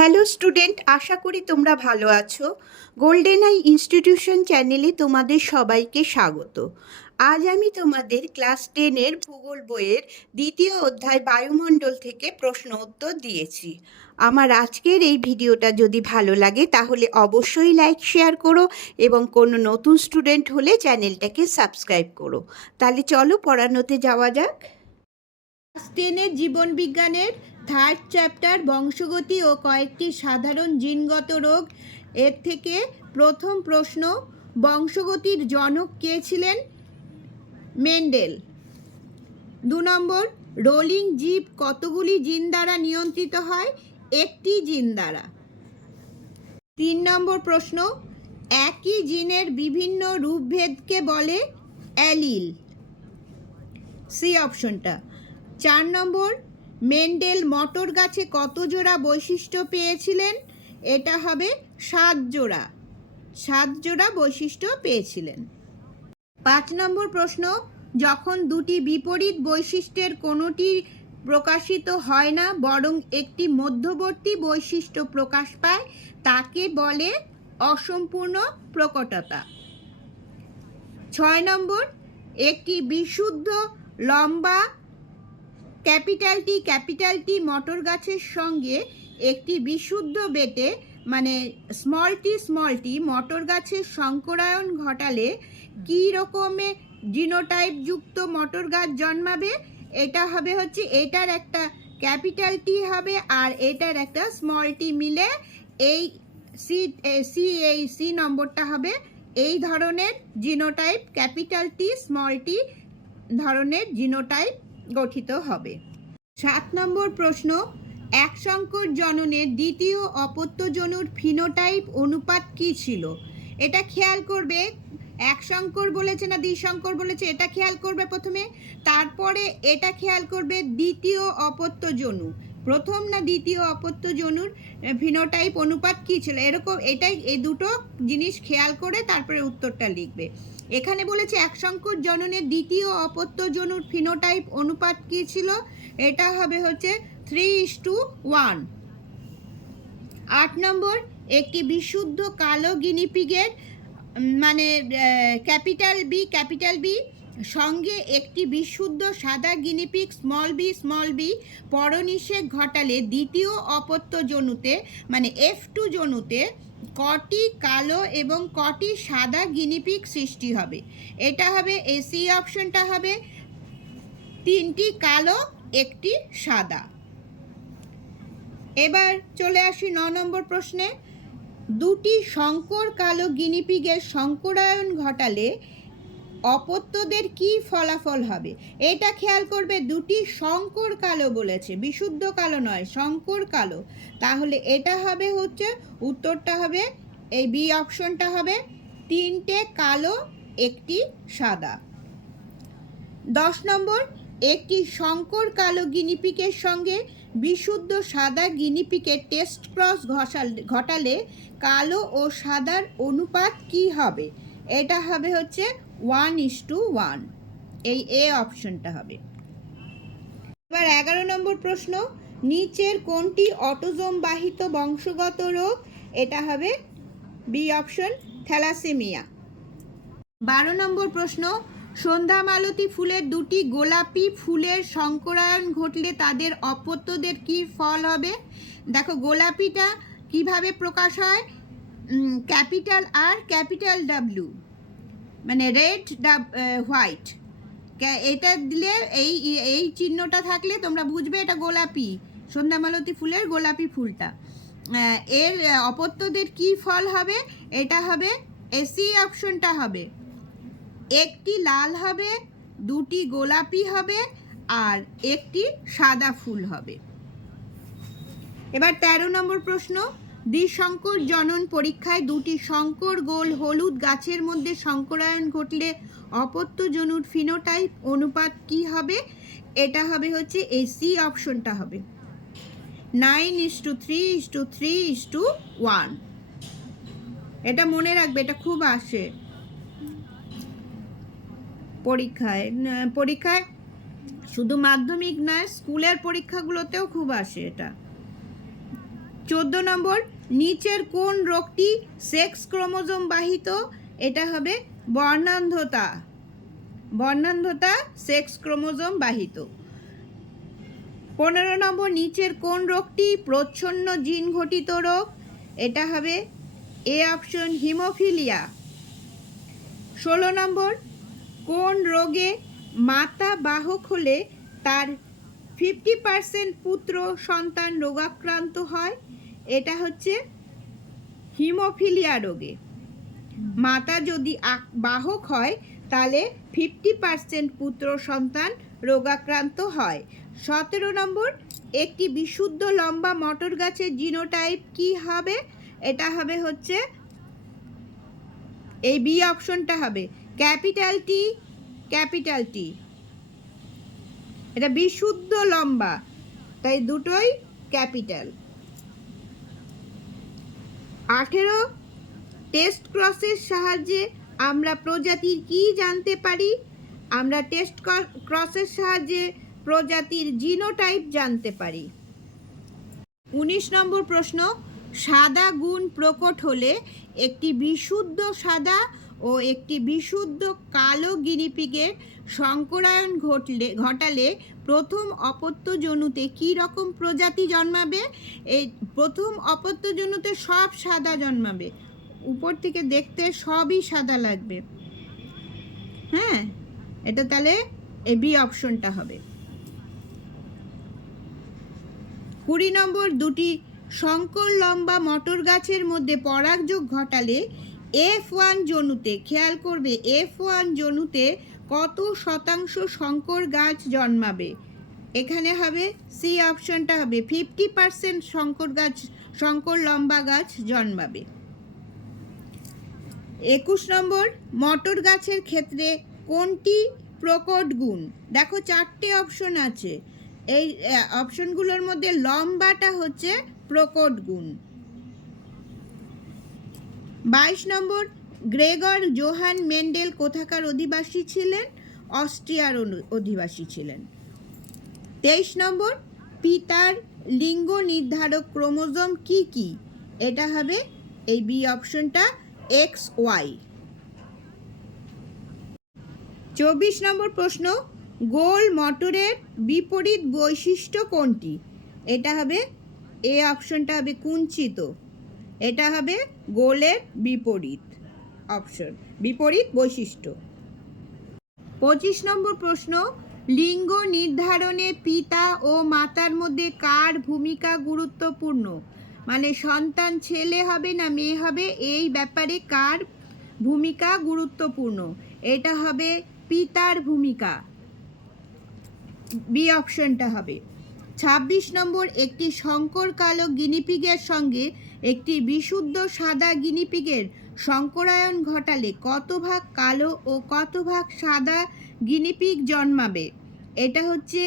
Hello student, আশা করি তোমরা ভালো আছো। গোল্ডেন আই ইনস্টিটিউশন চ্যানেলে তোমাদের সবাইকে স্বাগত। আজ আমি তোমাদের ক্লাস 10-এর ভূগোল বইয়ের দ্বিতীয় অধ্যায় বায়ুমণ্ডল থেকে প্রশ্ন উত্তর দিয়েছি। আমার আজকের এই ভিডিওটা যদি ভালো লাগে তাহলে অবশ্যই লাইক শেয়ার করো এবং কোনো নতুন স্টুডেন্ট হলে চ্যানেলটাকে সাবস্ক্রাইব করো। তাহলে চলো পড়ানোতে যাওয়া যাক। ক্লাস 10-এর জীবনবিজ্ঞানের থার্ড চ্যাপ্টার বংশগতি ও কয়েকটি সাধারণ জিনগত রোগ এর থেকে প্রথম প্রশ্ন, বংশগতির জনক কে ছিলেন? মেন্ডেল। 2 নম্বর, রোলিং জীব কতগুলি জিন দ্বারা নিয়ন্ত্রিত হয়? একটি জিন দ্বারা। 3 নম্বর প্রশ্ন, একই জিনের বিভিন্ন রূপভেদকে বলে অ্যালিল। সি অপশনটা। 4 নম্বর, মেন্ডেল মটর গাছে কত জোড়া বৈশিষ্ট্য পেয়েছিলেন? এটা হবে 7 জোড়া। 7 জোড়া বৈশিষ্ট্য পেয়েছিলেন। 5 নম্বর প্রশ্ন, যখন দুটি বিপরীত বৈশিষ্ট্যের কোনোটি প্রকাশিত হয় না বরং একটি মধ্যবর্তী বৈশিষ্ট্য প্রকাশ পায় তাকে বলে অসম্পূর্ণ প্রকটতা। 6 নম্বর, একটি বিশুদ্ধ লম্বা ক্যাপিটাল টি মটর গাছের সঙ্গে একটি বিশুদ্ধ বেটে মানে স্মল টি মটর গাছের সংকরায়ন ঘটালে কী রকমের জিনোটাইপ যুক্ত মটর গাছ জন্মাবে? এটা হবে হচ্ছে এটার একটা ক্যাপিটাল টি হবে আর এটার একটা স্মল টি মিলে এই সি নম্বরটা হবে এই ধরনের genotype, capital T small tea ধরনের জিনোটাইপ গঠিত হবে। 7 নম্বর প্রশ্ন, এক সংকর জননের দ্বিতীয় অপত্যজনুর ফিনোটাইপ অনুপাত কি ছিল? এটা খেয়াল করবে, এক সংকর বলেছে না দ্বিসংকর বলেছে, এটা খেয়াল করবে প্রথমে, তারপরে এটা খেয়াল করবে দ্বিতীয় অপত্যজনু, প্রথম না দ্বিতীয় অপত্যজনুর ফিনোটাইপ অনুপাত কি ছিল, এরকম এটাই এই দুটো জিনিস খেয়াল করে তারপরে উত্তরটা লিখবে। এখানে বলেছে এক সংকর জননের দ্বিতীয় অপত্যজনুর ফিনোটাইপ অনুপাত কি ছিল? এটা হবে হচ্ছে 3:1। 8 নম্বর, একটি বিশুদ্ধ কালো গিনিপিগের মানে ক্যাপিটাল বি সঙ্গে একটি বিশুদ্ধ সাদা গিনিপিগ স্মল বি পরনিষেক ঘটালে দ্বিতীয় অপত্যজনুতে মানে F2 জনুতে কটি কালো এবং কটি সাদা গিনিপিগ সৃষ্টি হবে? এটা হবে সি অপশনটা হবে 3টি কালো 1টি সাদা। এবার চলে আসি 9 নম্বর প্রশ্নে, দুটি সংকর কালো গিনিপিগের সংকরায়ন ঘটালে অপত্যদের কি ফলাফল হবে? এটা খেয়াল করবে, দুটি সংকর কালো বলেছে, বিশুদ্ধ কালো নয়, সংকর কালো, তাহলে এটা হবে হচ্ছে উত্তরটা হবে এই বি অপশনটা হবে 3টে কালো 1টি সাদা। 10 নম্বর, একটি সংকর কালো গিনিপিগের সঙ্গে বিশুদ্ধ সাদা গিনিপিগের টেস্ট ক্রস ঘটালে কালো ও সাদার অনুপাত কি হবে? এটা হবে হচ্ছে 1:1, এই এ অপশনটা হবে। এবার 11 নম্বর প্রশ্ন, নিচের কোনটি অটোজোম বাহিত বংশগত রোগ? এটা হবে বি অপশন, থ্যালাসেমিয়া। 12 নম্বর প্রশ্ন, সন্ধ্যা মালতী ফুলের দুটি গোলাপি ফুলের সংকরায়ন ঘটলে তাদের অপত্যদের কি ফল হবে? দেখো গোলাপিটা কিভাবে প্রকাশ হয়, ক্যাপিটাল আর ক্যাপিটাল ডাব্লিউ মানে রেড হোয়াইট, এটা দিলে এই চিহ্নটা থাকলে তোমরা বুঝবে এটা গোলাপি, সন্ধ্যা মালতী ফুলের গোলাপি ফুলটা। এর অপত্যদের কি ফল হবে? এটা হবে এসি অপশনটা হবে, একটি লাল হবে, দুটি গোলাপি হবে আর একটি সাদা ফুল হবে। এবার 13 নম্বর প্রশ্ন, দ্বিসংকর জনন পরীক্ষায় দুটি সংকর গোল হলুদ গাছের মধ্যে সংকরায়ন ঘটলে অপত্যজনুর ফিনোটাইপ অনুপাত কি হবে? এটা হবে হচ্ছে এই সি অপশনটা হবে 9:3:3:1। এটা মনে রাখবে, এটা খুব আসে পরীক্ষায় শুধু মাধ্যমিক নয়, স্কুলের পরীক্ষাগুলোতেও খুব আসে এটা। 14 নম্বর, নিচের কোন রোগটি সেক্স ক্রোমোজোম বাহিত? এটা হবে বর্ণান্ধতা। বর্ণান্ধতা সেক্স ক্রোমোজোম বাহিত। 15 নম্বর, নিচের কোন রোগটি প্রচ্ছন্ন জিন ঘটিত রোগ? এটা হবে এ অপশন হিমোফিলিয়া। 16 নম্বর, কোন রোগে মাতা বাহক হলে তার 50% পুত্র সন্তান রোগাক্রান্ত হয়? এটা হচ্ছে হিমোফিলিয়া রোগে। মাতা যদি বাহক হয় তাহলে 50% পুত্র সন্তান রোগাক্রান্ত হয়। 17 নম্বর, একটি বিশুদ্ধ লম্বা মটর গাছের জিনোটাইপ কি হবে? এটা হবে হচ্ছে এই বি অপশনটা হবে ক্যাপিটাল টি, ক্যাপিটাল টি। এটা বিশুদ্ধ লম্বা, তাই দুটোই ক্যাপিটাল। 18, টেস্ট ক্রসের সাহায্যে আমরা প্রজাতির কি জানতে পারি? আমরা টেস্ট ক্রসের সাহায্যে প্রজাতির জিনোটাইপ জানতে পারি। 19 নম্বর প্রশ্ন, সাদা গুণ প্রকট হলে একটি বিশুদ্ধ সাদা ও একটি বিশুদ্ধ কালো গিনিপিগের সংকরায়ন ঘটালে প্রথম অপত্য জনুতে কী রকম প্রজাতি জন্মাবে? এই প্রথম অপত্য জনুতে সব সাদা জন্মাবে, উপর থেকে দেখতে সবই সাদা লাগবে। হ্যাঁ, এটা তাহলে এই বি অপশনটা হবে। 20 নম্বর, দুটি শঙ্কর লম্বা মটর গাছের মধ্যে পরাগযোগ ঘটালে F1 জনুতে, খেয়াল করবে F1 জনুতে কত শতাংশ শঙ্কর গাছ জন্মাবে? এখানে হবে সি অপশনটা হবে 50% শঙ্কর লম্বা গাছ জন্মাবে। 21 নম্বর, মটর গাছের ক্ষেত্রে কোনটি প্রকট গুণ? দেখো 4টে অপশন আছে, এই অপশনগুলোর মধ্যে লম্বাটা হচ্ছে প্রকট গুণ। 22 নম্বর, গ্রেগর জোহান মেন্ডেল কোথাকার অধিবাসী ছিলেন? অস্ট্রিয়ার অধিবাসী ছিলেন। 23 নম্বর, পিতার লিঙ্গ নির্ধারক ক্রোমোজোম কি কি? এটা হবে এই বি অপশনটা XY। 24 নম্বর প্রশ্ন, গোল মটরের বিপরীত বৈশিষ্ট্য কোনটি? এটা হবে এ অপশনটা হবে কুঞ্চিত। এটা হবে গোলের বিপরীত অপশন, বিপরীত বৈশিষ্ট্য। 25 নম্বর প্রশ্ন, লিঙ্গ নির্ধারণে পিতা ও মাতার মধ্যে কার ভূমিকা গুরুত্বপূর্ণ? মানে সন্তান ছেলে হবে না মেয়ে হবে, এই ব্যাপারে কার ভূমিকা গুরুত্বপূর্ণ? এটা হবে পিতার ভূমিকা, বি অপশনটা হবে। 26 নম্বর, একটি শঙ্কর কালো গিনিপিগের সঙ্গে একটি বিশুদ্ধ সাদা গিনিপিগের সংকরায়ন ঘটালে কত ভাগ কালো ও কত ভাগ সাদা গিনিপিগ জন্মাবে? এটা হচ্ছে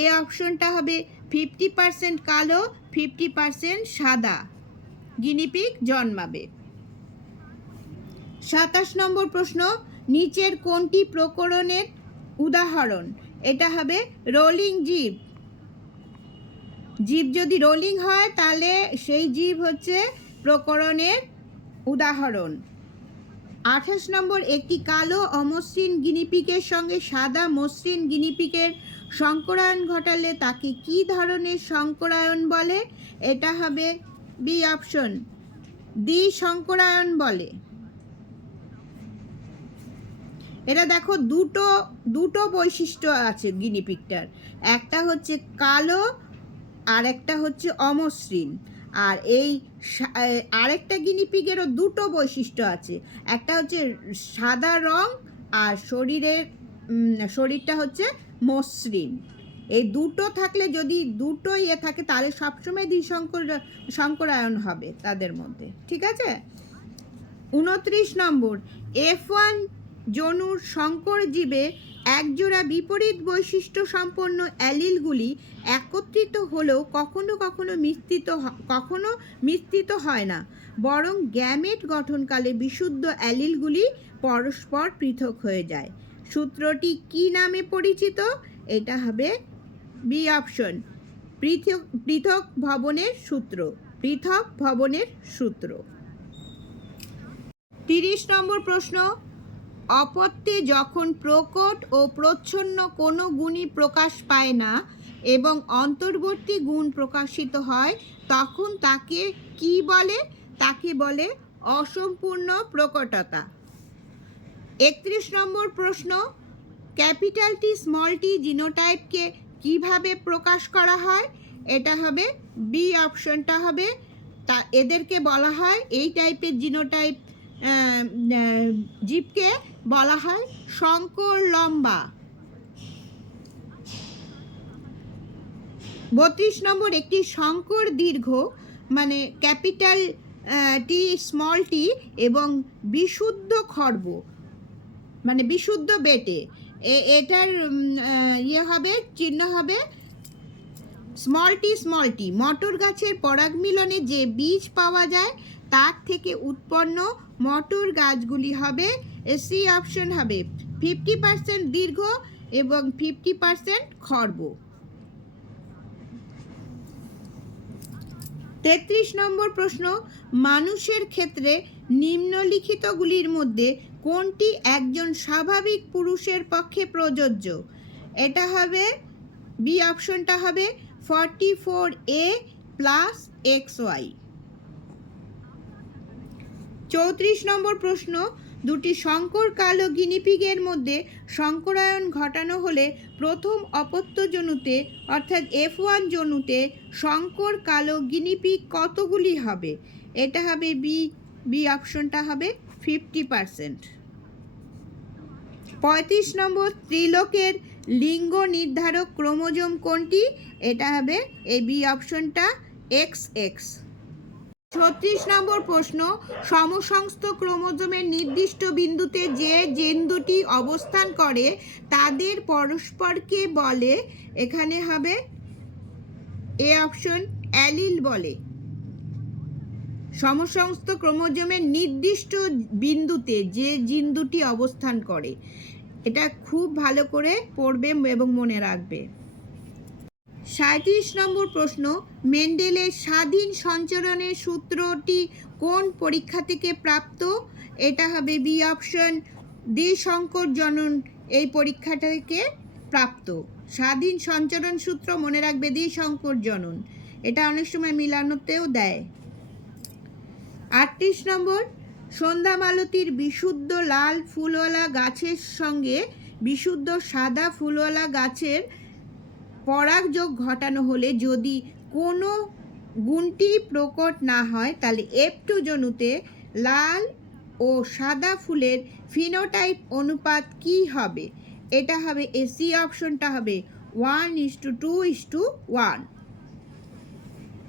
এ অপশনটা হবে 50% কালো 50% সাদা গিনিপিগ জন্মাবে। 27 নম্বর প্রশ্ন, নিচের কোনটি প্রকরণের উদাহরণ? এটা হবে রোলিং জীব। জীব যদি রোলিং হয় তাহলে সেই জীব হচ্ছে প্রকরণের উদাহরণ। 28 নম্বর, একটি কালো অমসৃণ গিনিপিগের সঙ্গে সাদা মসৃণ গিনিপিগের সংকরায়ন ঘটালে তাকে কি ধরনের সংকরায়ন বলে? এটা হবে বি অপশন, দ্বি সংকরায়ন বলে। এটা দেখো দুটো বৈশিষ্ট্য আছে গিনিপিগটার, একটা হচ্ছে কালো আর একটা হচ্ছে অমসৃণ। আর এই আরেকটা গিনিপিগেরও দুটো বৈশিষ্ট্য আছে, একটা হচ্ছে সাদা রং আর শরীরটা হচ্ছে মসৃণ। এই দুটো থাকলে, যদি দুটো থাকে তাহলে সবসময় সংকরায়ন হবে তাদের মধ্যে, ঠিক আছে। 29 নম্বর, F1 জনুর শঙ্কর জীবে একজোড়া বিপরীত বৈশিষ্ট্য সম্পন্ন অ্যালিলগুলি একত্রিত হলেও কখনো মিশ্রিত হয় না, বরং গ্যামেট গঠনকালে বিশুদ্ধ অ্যালিলগুলি পরস্পর পৃথক হয়ে যায়। সূত্রটি কি নামে পরিচিত? এটা হবে বি অপশন, পৃথক ভবনের সূত্র। পৃথক ভবনের সূত্র। 30 নম্বর প্রশ্ন, অপত্যে যখন প্রকট ও প্রচ্ছন্ন কোনো গুণই প্রকাশ পায় না এবং অন্তর্বর্তী গুণ প্রকাশিত হয় তখন তাকে কি বলে? তাকে বলে অসম্পূর্ণ প্রকটতা। 31 নম্বর প্রশ্ন, ক্যাপিটাল টি স্মল টি জিনোটাইপকে কিভাবে প্রকাশ করা হয়? এটা হবে বি অপশনটা হবে। তা এদেরকে বলা হয়, এই টাইপের জিনোটাইপ জীবকে বলা হয় শঙ্কর লম্বা। 32 নম্বর, একটি শঙ্কর দীর্ঘ মানে ক্যাপিটাল টি স্মল টি এবং বিশুদ্ধ খর্ব মানে বিশুদ্ধ বেটে, এটার হবে চিহ্ন হবে স্মল টি। মটর গাছের পরাগ মিলনে যে বীজ পাওয়া যায় তার থেকে উৎপন্ন মটর গাছগুলি হবে, সি অপশন হবে 50% দীর্ঘ এবং 50% খর্ব। 33 নম্বর প্রশ্ন, মানুষের ক্ষেত্রে নিম্নলিখিতগুলির মধ্যে কোনটি একজন স্বাভাবিক পুরুষের পক্ষে প্রযোজ্য? এটা হবে বি অপশনটা হবে 44A প্লাস XY। 34 নম্বর প্রশ্ন, দুটি শঙ্কর কালো গিনিপিগের মধ্যে শঙ্করায়ন ঘটানো হলে প্রথম অপত্য জনুতে অর্থাৎ F1 জনুতে শঙ্কর কালো গিনিপিগ কতগুলি হবে? এটা হবে বি অপশনটা হবে 50%। 35 নম্বর, ত্রিলোকের লিঙ্গ নির্ধারক ক্রোমোজোম কোনটি? এটা হবে এই বি অপশনটা XX। 36 নম্বর প্রশ্ন, সমসংস্থ ক্রোমোজোমের নির্দিষ্ট বিন্দুতে যে জিন দুটি অবস্থান করে তাদের পরস্পরকে বলে? এখানে হবে এ অপশন অ্যালিল বলে। সমসংস্থ ক্রোমোজোমের নির্দিষ্ট বিন্দুতে যে জিন দুটি অবস্থান করে, এটা খুব ভালো করে পড়বে এবং মনে রাখবে। 37 নম্বর প্রশ্ন, মেন্ডেলের স্বাধীন সঞ্চরণের সূত্রটি কোন পরীক্ষা থেকে প্রাপ্ত? এটা হবে বি অপশন দ্বিসংকর জনন এই পরীক্ষাটা থেকে প্রাপ্ত। স্বাধীন সঞ্চরণ সূত্র মনে রাখবে দ্বিসংকর জনন, এটা অনেক সময় মিলানোতেও দেয়। 38 নম্বর, সন্ধ্যা মালতীর বিশুদ্ধ লাল ফুলওয়ালা গাছের সঙ্গে বিশুদ্ধ সাদা ফুলওয়ালা গাছের পরাগযোগ ঘটানো হলে যদি কোনো গুণটি প্রকট না হয় তাহলে F2 জনুতে লাল ও সাদা ফুলের ফিনোটাইপ অনুপাত কি হবে? এটা হবে সি অপশনটা হবে 1:2:1।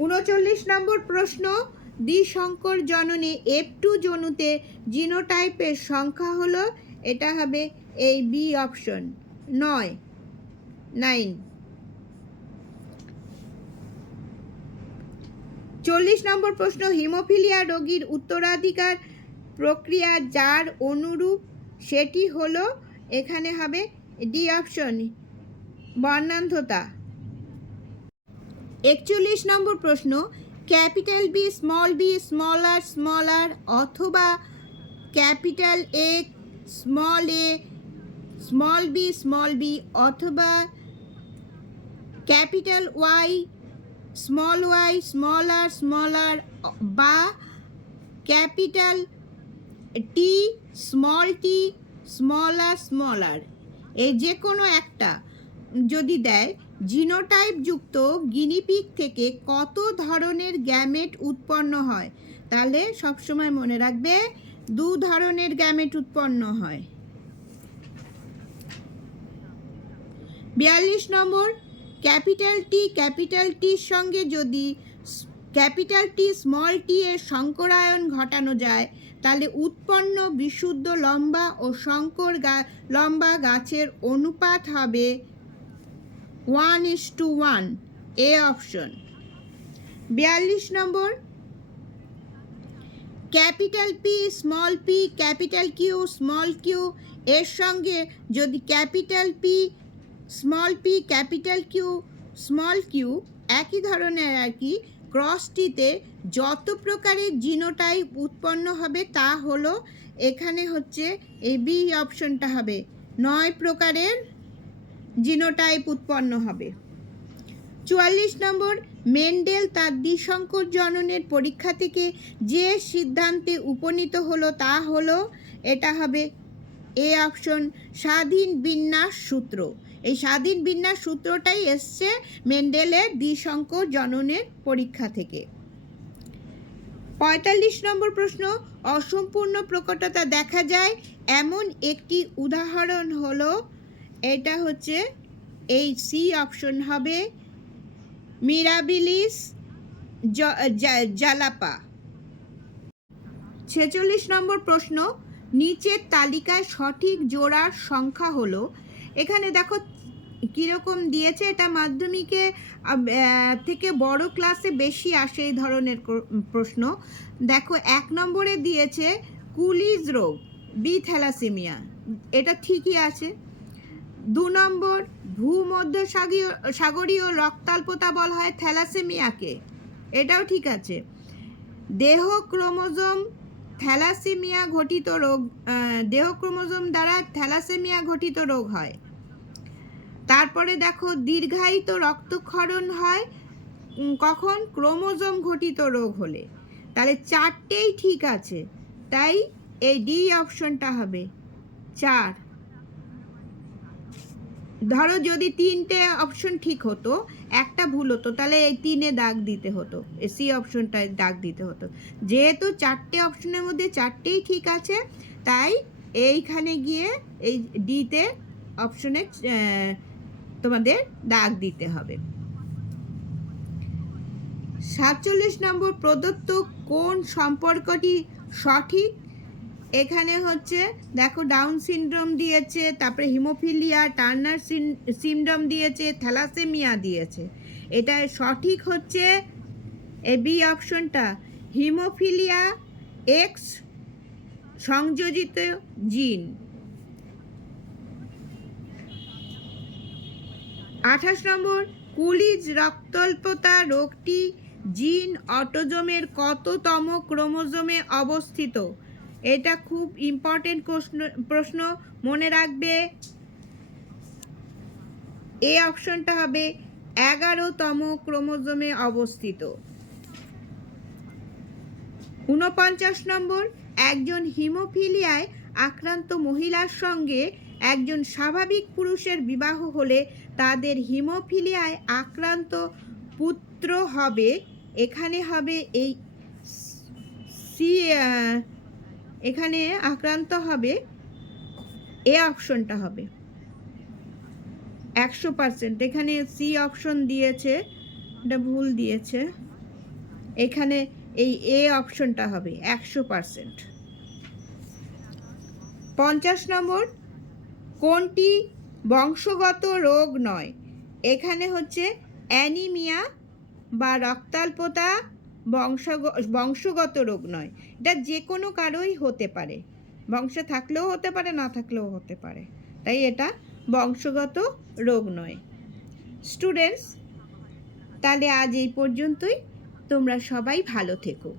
39 নম্বর প্রশ্ন, দ্বিসংকর জননে F2 জনুতে জিনোটাইপের সংখ্যা হলো? এটা হবে এই বি অপশন 9। 40 নম্বর প্রশ্ন, হিমোফিলিয়া রোগীর উত্তরাধিকার প্রক্রিয়া যার অনুরূপ সেটি হলো? এখানে হবে ডি অপশন বর্ণান্ধতা। 41 নম্বর প্রশ্ন, ক্যাপিটাল বি স্মল আর অথবা ক্যাপিটাল এ স্মল বি অথবা ক্যাপিটাল ওয়াই স্মল আর বা ক্যাপিটাল টি স্মল আর এই যে কোনো একটা যদি দেয়, জিনোটাইপ যুক্ত গিনিপিগ থেকে কত ধরনের গ্যামেট উৎপন্ন হয়? তাহলে সবসময় মনে রাখবে 2 ধরনের গ্যামেট উৎপন্ন হয়। 42 নম্বর, ক্যাপিটাল টির সঙ্গে যদি ক্যাপিটাল টি স্মল টি এর শঙ্করায়ন ঘটানো যায় তাহলে উৎপন্ন বিশুদ্ধ লম্বা ও শঙ্কর লম্বা গাছের অনুপাত হবে 1:1, এ অপশন। 42 নম্বর, ক্যাপিটাল পি ক্যাপিটাল কিউ এর সঙ্গে যদি ক্যাপিটাল পি ক্যাপিটাল কিউ একই ধরনের আর কি ক্রসটিতে যত প্রকারের জিনোটাইপ উৎপন্ন হবে তা হলো, এখানে হচ্ছে এই বি অপশনটা হবে, 9 প্রকারের জিনোটাইপ উৎপন্ন হবে। 44 নম্বর, মেন্ডেল তার দ্বিসংকর জননের পরীক্ষা থেকে যে সিদ্ধান্তে উপনীত হলো তা হলো, এটা হবে এ অপশন, স্বাধীন বিন্যাস সূত্র। এই স্বাধীন বিন্যাস সূত্রটাই এসছে মেন্ডেলের দ্বিসংকর জননের পরীক্ষা থেকে। 45 নম্বর প্রশ্ন, অসম্পূর্ণ প্রকটতা দেখা যায় এমন একটি উদাহরণ হলো, এটা হচ্ছে এই সি অপশন হবে, মিরাবিলিস জালাপা। 46 নম্বর প্রশ্ন, নিচের তালিকায় সঠিক জোড়ার সংখ্যা হলো, এখানে দেখো কীরকম দিয়েছে, এটা মাধ্যমিকে থেকে বড় ক্লাসে বেশি আসে এই ধরনের প্রশ্ন। দেখো 1 নম্বরে দিয়েছে কুলিজ রোগ, বি থ্যালাসেমিয়া, এটা ঠিকই আছে। 2 নম্বর, ভূমধ্যসাগরীয় রক্তাল্পতা বলা হয় থ্যালাসেমিয়াকে, এটাও ঠিক আছে। দেহ ক্রোমোজোম থ্যালাসেমিয়া ঘটিত রোগ, দেহ ক্রোমোজোম দ্বারা থ্যালাসেমিয়া ঘটিত রোগ হয়। তারপরে দেখো দীর্ঘায়িত রক্তক্ষরণ হয় কখন, ক্রোমোজোম ঘটিত রোগ হলে। তাহলে 4টেই ঠিক আছে, তাই এই ডি অপশনটা হবে 4। ধরো যদি 3টে অপশন ঠিক হতো, একটা ভুল হতো, তাহলে এই 3-এ দাগ দিতে হতো, সি অপশনটায় দাগ দিতে হতো। যেহেতু 4টে অপশনের মধ্যে 4টেই ঠিক আছে, তাই এইখানে গিয়ে এই ডিতে অপশনে তোমাদের দাগ দিতে হবে। 47 নম্বর, প্রদত্ত কোন সম্পর্কটি সঠিক, এখানে হচ্ছে দেখো ডাউন সিনড্রোম দিয়েছে, তারপরে হিমোফিলিয়া, টার্নার সিনড্রোম দিয়েছে, থ্যালাসেমিয়া দিয়েছে। এটা সঠিক হচ্ছে এ বি অপশনটা, হিমোফিলিয়া এক্স সংযোজিত জিন। 28 নম্বর, কুলিজ রক্তাল্পতা রোগটি জিন অটোজোমের কততম ক্রোমোজোমে অবস্থিত, এটা খুব ইম্পর্টেন্ট প্রশ্ন, মনে রাখবে এ অপশনটা হবে 11তম ক্রোমোজোমে অবস্থিত। 49 নম্বর, একজন হিমোফিলিয়ায় আক্রান্ত মহিলার সঙ্গে একজন স্বাভাবিক পুরুষের বিবাহ হলে তাদের হিমোফিলিয়ায় আক্রান্ত পুত্র হবে, এখানে হবে এই সি, এখানে আক্রান্ত হবে, এ অপশনটা হবে 100%। এখানে সি অপশন দিয়েছে, এটা ভুল দিয়েছে, এখানে এই এ অপশনটা হবে 100%। 50 নম্বর, কোনটি বংশগত রোগ নয়, এখানে হচ্ছে অ্যানিমিয়া বা রক্তাল্পতা বংশগত রোগ নয়, এটা যে কোনো কারোই হতে পারে, বংশে থাকলেও হতে পারে, না থাকলেও হতে পারে, তাই এটা বংশগত রোগ নয়। স্টুডেন্টস, তাহলে আজ এই পর্যন্তই, তোমরা সবাই ভালো থেকো।